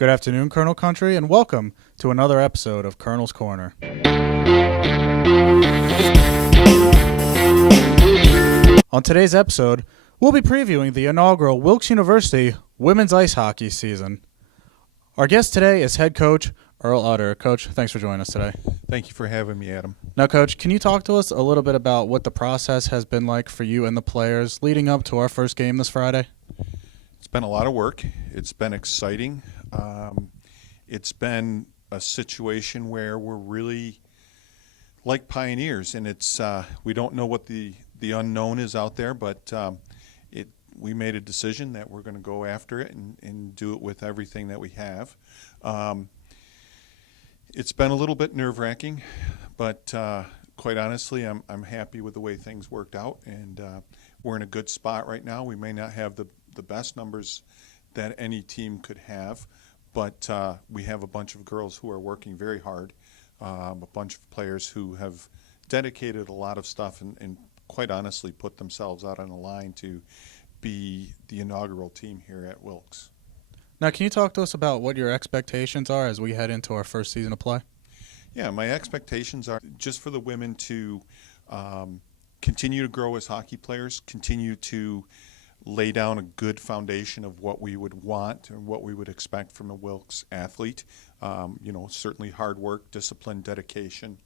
Good afternoon, Colonel Country, and welcome to another episode of Colonel's Corner. On today's episode, we'll be previewing the inaugural Wilkes University women's ice hockey season. Our guest today is head coach Earl Utter. Coach, thanks for joining us today. Thank you for having me, Adam. Now, Coach, can you talk to us a little bit about what the process has been like for you and the players leading up to our first game this Friday? It's been a lot of work. It's been exciting. It's been a situation where we're really like pioneers, and it's we don't know what the unknown is out there, but we made a decision that we're going to go after it and do it with everything that we have. It's been a little bit nerve-wracking, but quite honestly, I'm happy with the way things worked out, and we're in a good spot right now. We may not have the best numbers that any team could have, but we have a bunch of girls who are working very hard, a bunch of players who have dedicated a lot of stuff and quite honestly put themselves out on the line to be the inaugural team here at Wilkes. Now, can you talk to us about what your expectations are as we head into our first season of play? Yeah, my expectations are just for the women to continue to grow as hockey players, continue to lay down a good foundation of what we would want and what we would expect from a Wilkes athlete. Certainly hard work, discipline, dedication.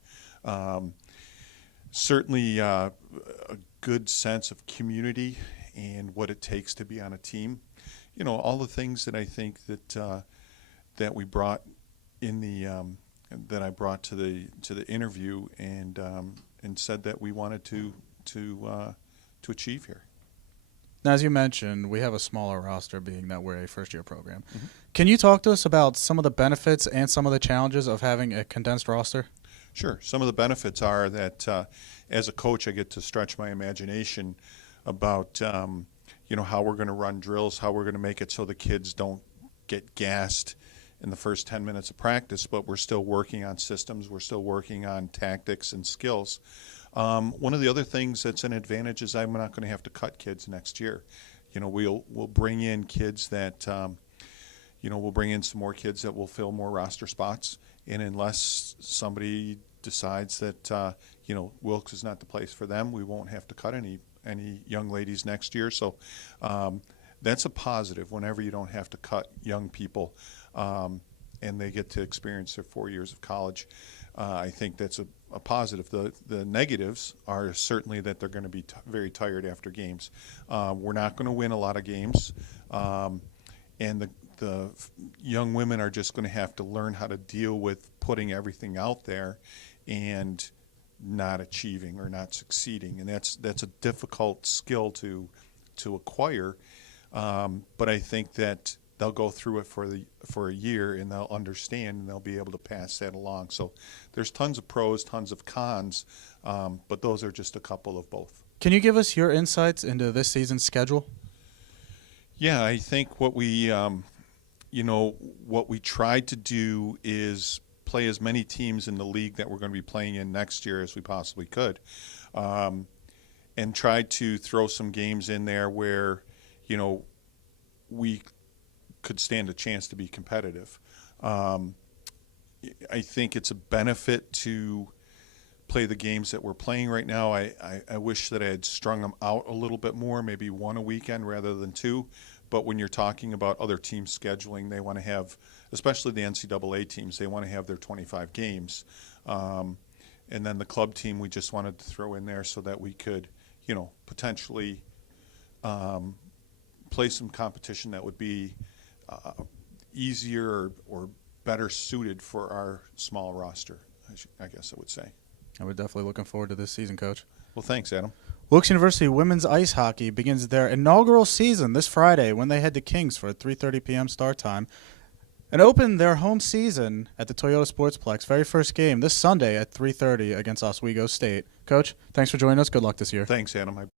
Certainly a good sense of community and what it takes to be on a team. All the things that I think that we brought in that I brought to the interview and said that we wanted to achieve here. Now, as you mentioned, we have a smaller roster being that we're a first-year program. Mm-hmm. Can you talk to us about some of the benefits and some of the challenges of having a condensed roster? Sure. Some of the benefits are that as a coach, I get to stretch my imagination about how we're going to run drills, how we're going to make it so the kids don't get gassed in the first 10 minutes of practice, but we're still working on systems. We're still working on tactics and skills. One of the other things that's an advantage is I'm not going to have to cut kids next year. We'll bring in kids that, we'll bring in some more kids that will fill more roster spots. And unless somebody decides that, Wilkes is not the place for them, we won't have to cut any young ladies next year. So that's a positive whenever you don't have to cut young people and they get to experience their 4 years of college. I think that's a positive. The negatives are certainly that they're going to be very tired after games. We're not going to win a lot of games, and the young women are just going to have to learn how to deal with putting everything out there and not achieving or not succeeding, and that's a difficult skill to acquire. But I think that they'll go through it for a year and they'll understand and they'll be able to pass that along. So there's tons of pros, tons of cons, but those are just a couple of both. Can you give us your insights into this season's schedule? Yeah, I think what we tried to do is play as many teams in the league that we're going to be playing in next year as we possibly could, and tried to throw some games in there where, we could stand a chance to be competitive. I think it's a benefit to play the games that we're playing right now. I wish that I had strung them out a little bit more, maybe one a weekend rather than two. But when you're talking about other teams scheduling, they want to have, especially the NCAA teams, they want to have their 25 games. And then the club team, we just wanted to throw in there so that we could, potentially play some competition that would be easier or better suited for our small roster, I guess I would say. We're definitely looking forward to this season, Coach. Well, thanks, Adam. Wilkes University women's ice hockey begins their inaugural season this Friday when they head to Kings for a 3:30 p.m. start time and open their home season at the Toyota Sportsplex. Very first game this Sunday at 3:30 against Oswego State. Coach, thanks for joining us. Good luck this year. Thanks, Adam.